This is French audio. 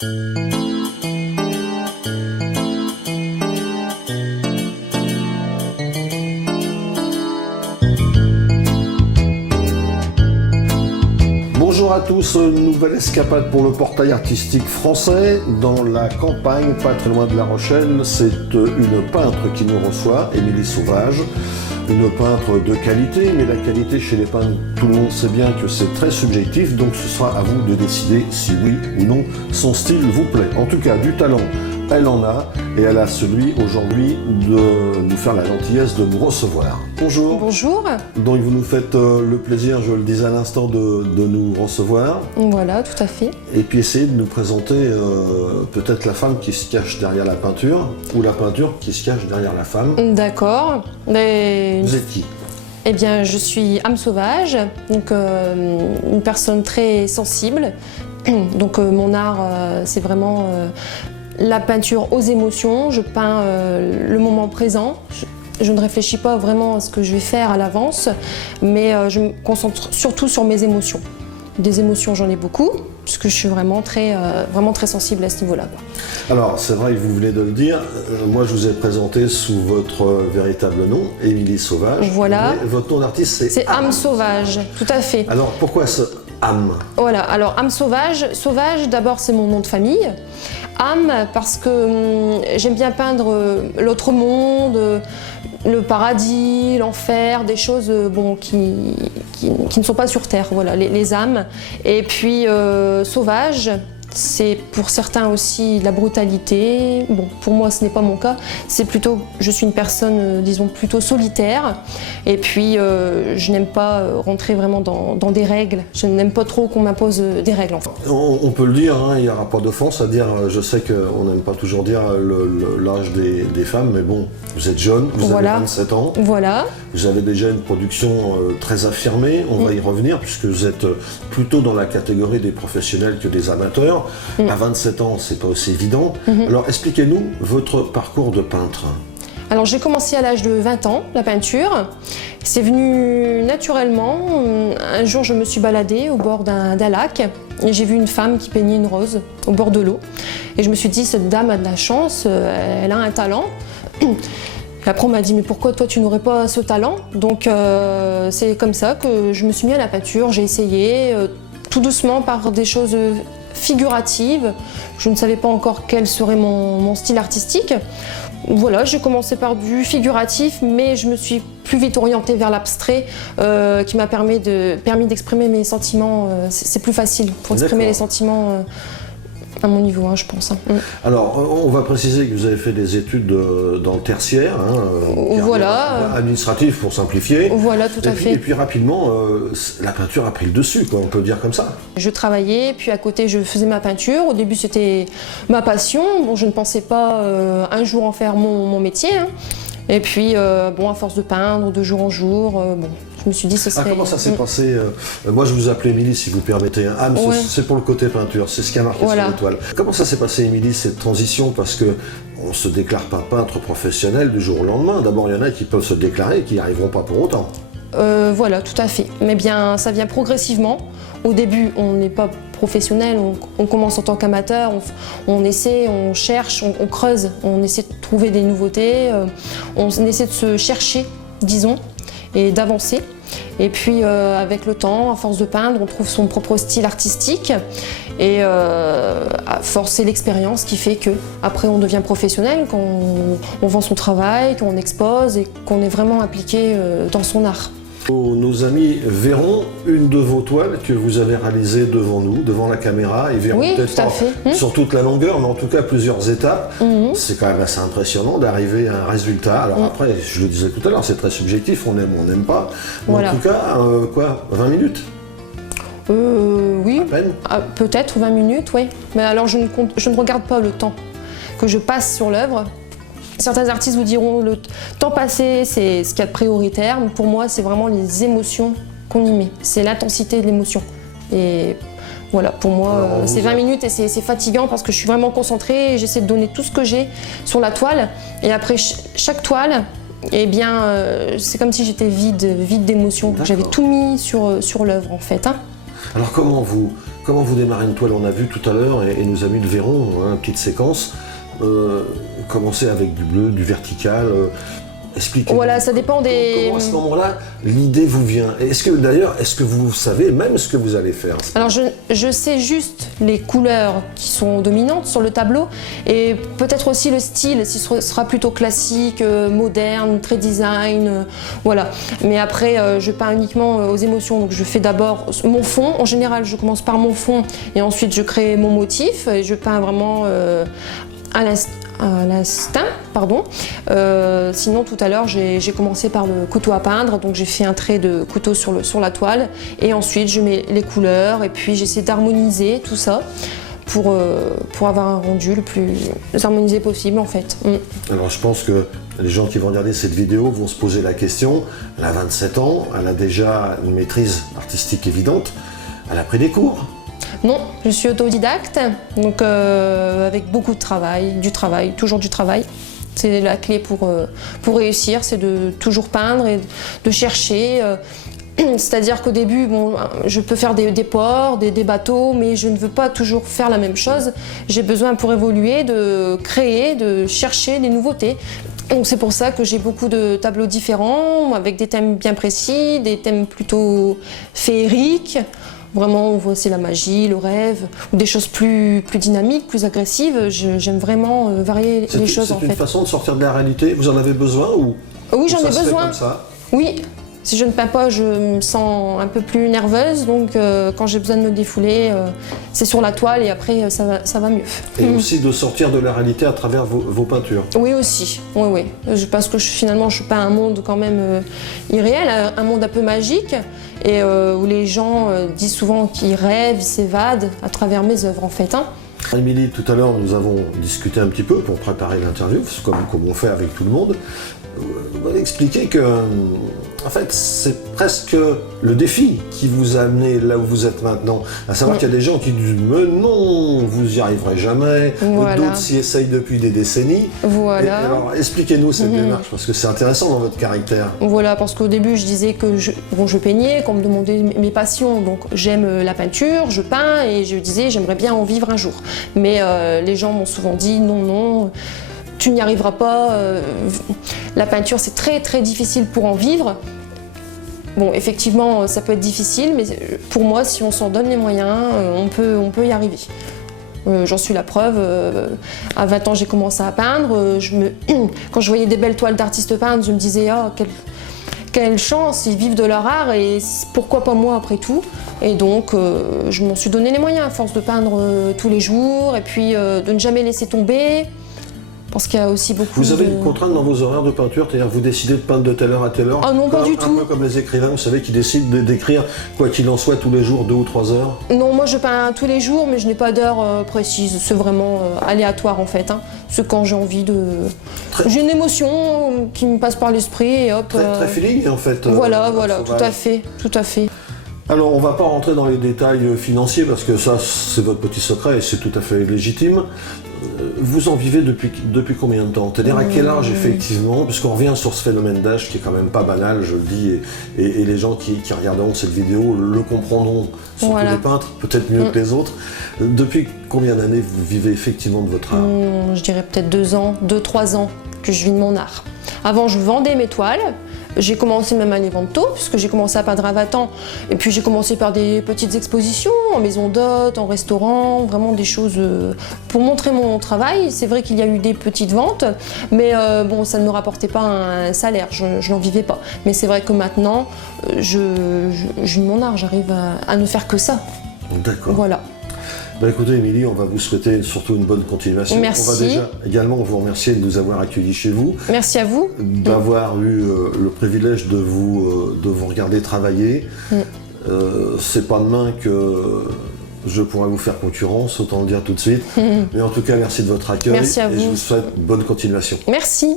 Bonjour à tous, nouvelle escapade pour le portail artistique français dans la campagne, pas très loin de La Rochelle. C'est une peintre qui nous reçoit, Émilie Sauvage, une peintre de qualité, mais la qualité chez les peintres, tout le monde sait bien que c'est très subjectif, donc ce sera à vous de décider si oui ou non son style vous plaît. En tout cas, du talent, elle en a, et elle a celui aujourd'hui de nous faire la gentillesse de nous recevoir. Bonjour. Bonjour. Donc vous nous faites le plaisir, je le disais à l'instant, de nous recevoir. Voilà, tout à fait. Et puis essayer de nous présenter peut-être la femme qui se cache derrière la peinture, ou la peinture qui se cache derrière la femme. D'accord. Mais... Vous êtes qui? Eh bien, je suis âme sauvage, donc une personne très sensible. Donc mon art, c'est vraiment la peinture aux émotions. Je peins le moment présent. Je ne réfléchis pas vraiment à ce que je vais faire à l'avance, mais je me concentre surtout sur mes émotions. Des émotions, j'en ai beaucoup, puisque je suis vraiment très sensible à ce niveau-là. Alors, c'est vrai que vous venez de le dire, moi je vous ai présenté sous votre véritable nom, Émilie Sauvage. Voilà. Mais votre nom d'artiste, c'est âme sauvage, tout à fait. Alors, pourquoi ce âme? Voilà, alors âme sauvage. Sauvage, d'abord, c'est mon nom de famille. Âme, parce que j'aime bien peindre l'autre monde, le paradis, l'enfer, des choses qui ne sont pas sur Terre, voilà, les âmes. Et puis sauvage, c'est pour certains aussi la brutalité. Bon, pour moi, ce n'est pas mon cas. C'est plutôt, je suis une personne, disons, plutôt solitaire. Et puis, je n'aime pas rentrer vraiment dans des règles. Je n'aime pas trop qu'on m'impose des règles, en fait. On peut le dire, hein, il n'y aura pas d'offense à dire, je sais qu'on n'aime pas toujours dire l'âge des femmes, mais bon, vous êtes jeune, vous avez 27 ans. Voilà. Vous avez déjà une production très affirmée, on va y revenir, puisque vous êtes plutôt dans la catégorie des professionnels que des amateurs. À 27 ans, c'est pas aussi évident. Alors, expliquez-nous votre parcours de peintre. Alors, j'ai commencé à l'âge de 20 ans, la peinture. C'est venu naturellement. Un jour, je me suis baladée au bord d'un lac et j'ai vu une femme qui peignait une rose au bord de l'eau. Et je me suis dit, cette dame a de la chance, elle a un talent. Et après, on m'a dit, mais pourquoi toi, tu n'aurais pas ce talent? Donc, c'est comme ça que je me suis mis à la peinture. J'ai essayé tout doucement par des choses figuratives. Je ne savais pas encore quel serait mon style artistique. Voilà, j'ai commencé par du figuratif, mais je me suis plus vite orientée vers l'abstrait qui m'a permis d'exprimer mes sentiments. C'est plus facile pour exprimer les sentiments à mon niveau, hein, je pense. Alors, on va préciser que vous avez fait des études dans le tertiaire, voilà. Administratif pour simplifier. Voilà, tout à fait. Et puis rapidement, la peinture a pris le dessus, quoi, on peut le dire comme ça. Je travaillais, puis à côté je faisais ma peinture. Au début c'était ma passion. Bon, je ne pensais pas un jour en faire mon métier. Hein. Et puis, bon, à force de peindre de jour en jour, bon, je me suis dit ce serait... comment ça s'est passé? Moi, je vous appelais Émilie, si vous permettez. Âme, ouais. C'est pour le côté peinture, c'est ce qui a marqué sur l'étoile. Comment ça s'est passé, Émilie, cette transition? Parce que on ne se déclare pas peintre professionnel du jour au lendemain. D'abord, il y en a qui peuvent se déclarer et qui n'y arriveront pas pour autant. Voilà, tout à fait. Mais bien, ça vient progressivement. Au début, on n'est pas professionnel, on commence en tant qu'amateur, on essaie, on cherche, on creuse, on essaie de trouver des nouveautés, on essaie de se chercher, disons, et d'avancer. Et puis, avec le temps, à force de peindre, on trouve son propre style artistique. Et à force, c'est l'expérience qui fait que après on devient professionnel, quand on vend son travail, qu'on expose et qu'on est vraiment impliqué dans son art. Nos amis verront une de vos toiles que vous avez réalisées devant nous, devant la caméra. Ils verront peut-être pas sur toute la longueur, mais en tout cas plusieurs étapes. C'est quand même assez impressionnant d'arriver à un résultat. Alors après, je le disais tout à l'heure, c'est très subjectif, on aime ou on n'aime pas. Mais en tout cas, 20 minutes? Oui, à peine. Peut-être 20 minutes, oui. Mais alors je ne regarde pas le temps que je passe sur l'œuvre. Certains artistes vous diront le temps passé, c'est ce qu'il y a de prioritaire. Mais pour moi, c'est vraiment les émotions qu'on y met. C'est l'intensité de l'émotion. Et voilà, pour moi, c'est 20 minutes et c'est fatigant parce que je suis vraiment concentrée et j'essaie de donner tout ce que j'ai sur la toile. Et après chaque toile, eh bien, c'est comme si j'étais vide d'émotions. J'avais tout mis sur l'œuvre, en fait. Hein. Alors comment vous comment vous démarrez une toile? On a vu tout à l'heure, et nos amis le verront, hein, petite séquence, commencer avec du bleu, du vertical. Expliquez-moi. Voilà, ça dépend des... Comment à ce moment-là, l'idée vous vient? Est-ce que vous savez même ce que vous allez faire? Alors je sais juste les couleurs qui sont dominantes sur le tableau et peut-être aussi le style, si ce sera plutôt classique, moderne, très design, voilà. Mais après, je peins uniquement aux émotions, donc je fais d'abord mon fond. En général, je commence par mon fond et ensuite je crée mon motif et je peins vraiment à l'instinct, pardon. Sinon tout à l'heure j'ai commencé par le couteau à peindre, donc j'ai fait un trait de couteau sur la toile et ensuite je mets les couleurs et puis j'essaie d'harmoniser tout ça pour avoir un rendu le plus harmonisé possible en fait. Alors je pense que les gens qui vont regarder cette vidéo vont se poser la question, elle a 27 ans, elle a déjà une maîtrise artistique évidente, elle a pris des cours? Non, je suis autodidacte, donc avec beaucoup de travail, toujours du travail. C'est la clé pour réussir, c'est de toujours peindre et de chercher. C'est-à-dire qu'au début, bon, je peux faire des ports, des bateaux, mais je ne veux pas toujours faire la même chose. J'ai besoin pour évoluer de créer, de chercher des nouveautés. Donc c'est pour ça que j'ai beaucoup de tableaux différents, avec des thèmes bien précis, des thèmes plutôt féeriques. Vraiment, on voit c'est la magie, le rêve, ou des choses plus dynamiques, plus agressives. J'aime vraiment varier les choses en fait. C'est une façon de sortir de la réalité. Vous en avez besoin ou? Oui, j'en ai besoin. Comme ça? Oui. Si je ne peins pas, je me sens un peu plus nerveuse, donc quand j'ai besoin de me défouler, c'est sur la toile et après ça va mieux. Et aussi de sortir de la réalité à travers vos peintures. Oui aussi, oui. Parce que finalement je peins un monde quand même irréel, un monde un peu magique, et où les gens disent souvent qu'ils rêvent, ils s'évadent à travers mes œuvres en fait. Émilie, tout à l'heure nous avons discuté un petit peu pour préparer l'interview, comme on fait avec tout le monde. Vous m'avez expliqué que, en fait, c'est presque le défi qui vous a amené là où vous êtes maintenant. À savoir qu'il y a des gens qui disent « Mais non, vous n'y arriverez jamais voilà. », d'autres s'y essayent depuis des décennies. Voilà. Et alors, expliquez-nous cette démarche, parce que c'est intéressant dans votre caractère. Voilà, parce qu'au début, je disais que je peignais, qu'on me demandait mes passions. Donc, j'aime la peinture, je peins, et je disais « J'aimerais bien en vivre un jour ». Mais les gens m'ont souvent dit « Non, tu n'y arriveras pas, la peinture c'est très difficile pour en vivre ». Bon, effectivement, ça peut être difficile, mais pour moi, si on s'en donne les moyens, on peut y arriver. J'en suis la preuve. À 20 ans, j'ai commencé à peindre. Quand je voyais des belles toiles d'artistes peintres, je me disais « Ah, quelle chance, ils vivent de leur art et pourquoi pas moi après tout ?» Et donc, je m'en suis donné les moyens, à force de peindre tous les jours et puis de ne jamais laisser tomber. Parce qu'il y a aussi beaucoup Vous avez une contrainte dans vos horaires de peinture, c'est-à-dire vous décidez de peindre de telle heure à telle heure? Ah non, pas du tout. Un peu comme les écrivains, vous savez, qui décident d'écrire quoi qu'il en soit tous les jours, 2 ou 3 heures? Non, moi je peins tous les jours, mais je n'ai pas d'heure précise. C'est vraiment aléatoire en fait. C'est quand j'ai envie de... J'ai une émotion qui me passe par l'esprit et hop... Très feeling en fait. Voilà, tout à fait. Alors on va pas rentrer dans les détails financiers parce que ça c'est votre petit secret et c'est tout à fait légitime. Vous en vivez depuis combien de temps? C'est-à-dire à quel âge effectivement? Puisqu'on revient sur ce phénomène d'âge qui est quand même pas banal, je le dis, et les gens qui regarderont cette vidéo le comprendront, surtout les peintres, peut-être mieux que les autres. Depuis combien d'années vous vivez effectivement de votre art? Je dirais peut-être 2-3 ans que je vis de mon art. Avant je vendais mes toiles. J'ai commencé même à les vendre tôt, puisque j'ai commencé à peindre à 20 ans. Et puis j'ai commencé par des petites expositions, en maison d'hôtes, en restaurant, vraiment des choses pour montrer mon travail. C'est vrai qu'il y a eu des petites ventes, mais bon, ça ne me rapportait pas un salaire, je n'en vivais pas. Mais c'est vrai que maintenant, je vis de mon art, j'arrive à ne faire que ça. D'accord. Voilà. Ben écoutez Émilie, on va vous souhaiter surtout une bonne continuation. Merci. On va déjà également vous remercier de nous avoir accueillis chez vous. Merci à vous. D'avoir eu le privilège de vous regarder travailler. C'est pas demain que je pourrai vous faire concurrence, autant le dire tout de suite. Mais en tout cas, merci de votre accueil. Merci à vous. Et je vous souhaite bonne continuation. Merci.